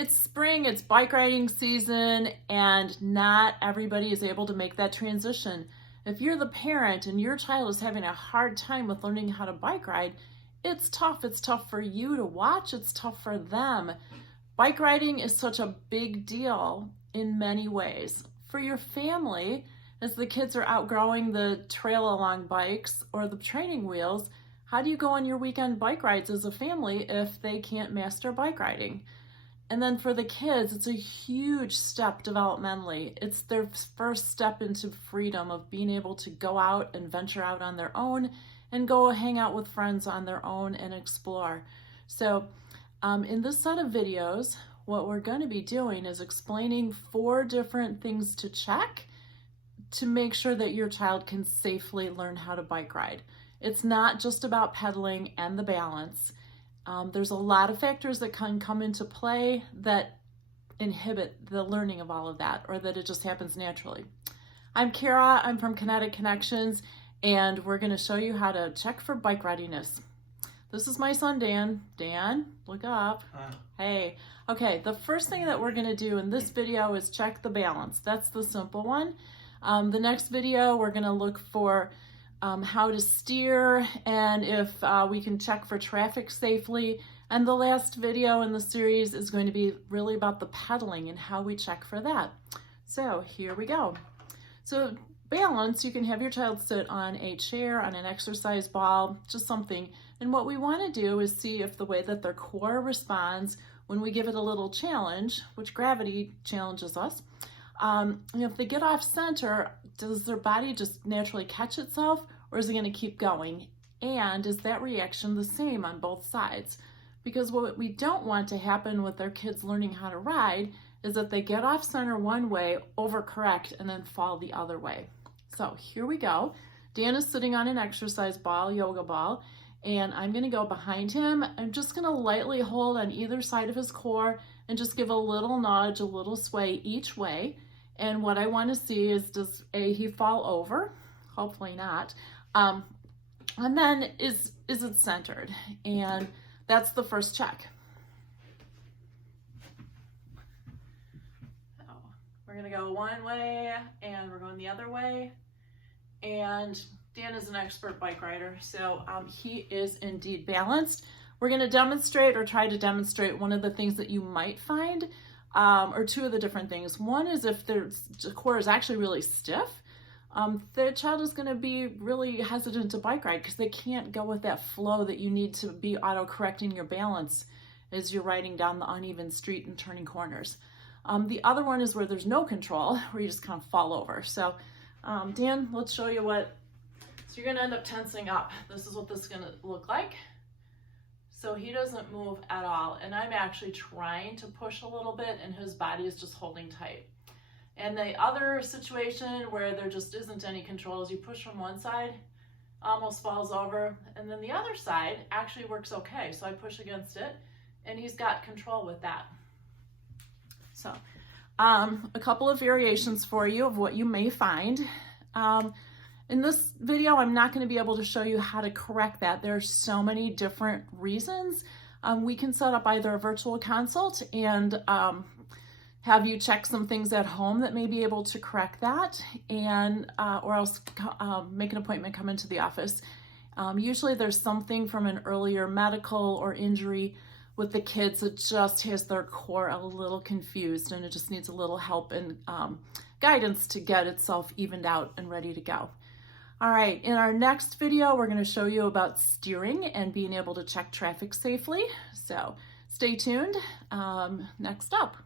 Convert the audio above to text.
It's spring, it's bike riding season, and not everybody is able to make that transition. If you're the parent and your child is having a hard time with learning how to bike ride, it's tough. It's tough for you to watch, it's tough for them. Bike riding is such a big deal in many ways. For your family, as the kids are outgrowing the trail along bikes or the training wheels, how do you go on your weekend bike rides as a family if they can't master bike riding? And then for the kids, it's a huge step developmentally. It's their first step into freedom of being able to go out and venture out on their own and go hang out with friends on their own and explore. So in this set of videos, what we're going to be doing is explaining 4 different things to check to make sure that your child can safely learn how to bike ride. It's not just about pedaling and the balance. There's a lot of factors that can come into play that inhibit the learning of all of that, or that it just happens naturally. I'm Cara, I'm from Kinetic Konnections, and we're going to show you how to check for bike readiness. This is my son, Dan. Dan, look up. Hey. Okay, the first thing that we're going to do in this video is check the balance. That's the simple one. The next video, we're going to look for how to steer and if we can check for traffic safely. And the last video in the series is going to be really about the pedaling and how we check for that. So here we go. So balance, you can have your child sit on a chair, on an exercise ball, just something. And what we want to do is see if the way that their core responds when we give it a little challenge, which gravity challenges us. If they get off center, does their body just naturally catch itself, or is it going to keep going? And is that reaction the same on both sides? Because what we don't want to happen with their kids learning how to ride is that they get off center one way, overcorrect, and then fall the other way. So here we go. Dan is sitting on an exercise ball, yoga ball, and I'm going to go behind him. I'm just going to lightly hold on either side of his core and just give a little nudge, a little sway each way. And what I want to see is, does he fall over? Hopefully not. And then is it centered? And that's the first check. So we're going to go one way and we're going the other way. And Dan is an expert bike rider, so he is indeed balanced. We're going to demonstrate or try to demonstrate one of the things that you might find. Or 2 of the different things. One is if the core is actually really stiff, the child is going to be really hesitant to bike ride because they can't go with that flow that you need to be auto-correcting your balance as you're riding down the uneven street and turning corners. The other one is where there's no control, where you just kind of fall over. So Dan, let's show you what, so you're going to end up tensing up. This is what this is going to look like. So he doesn't move at all, and I'm actually trying to push a little bit and his body is just holding tight. And the other situation where there just isn't any control is you push from one side, almost falls over, and then the other side actually works okay. So I push against it and he's got control with that. So a couple of variations for you of what you may find. In this video, I'm not going to be able to show you how to correct that. There are so many different reasons. We can set up either a virtual consult and have you check some things at home that may be able to correct that, and or else make an appointment, come into the office. Usually there's something from an earlier medical or injury with the kids that just has their core a little confused, and it just needs a little help and guidance to get itself evened out and ready to go. All right, in our next video, we're going to show you about steering and being able to check traffic safely. So stay tuned. Next up.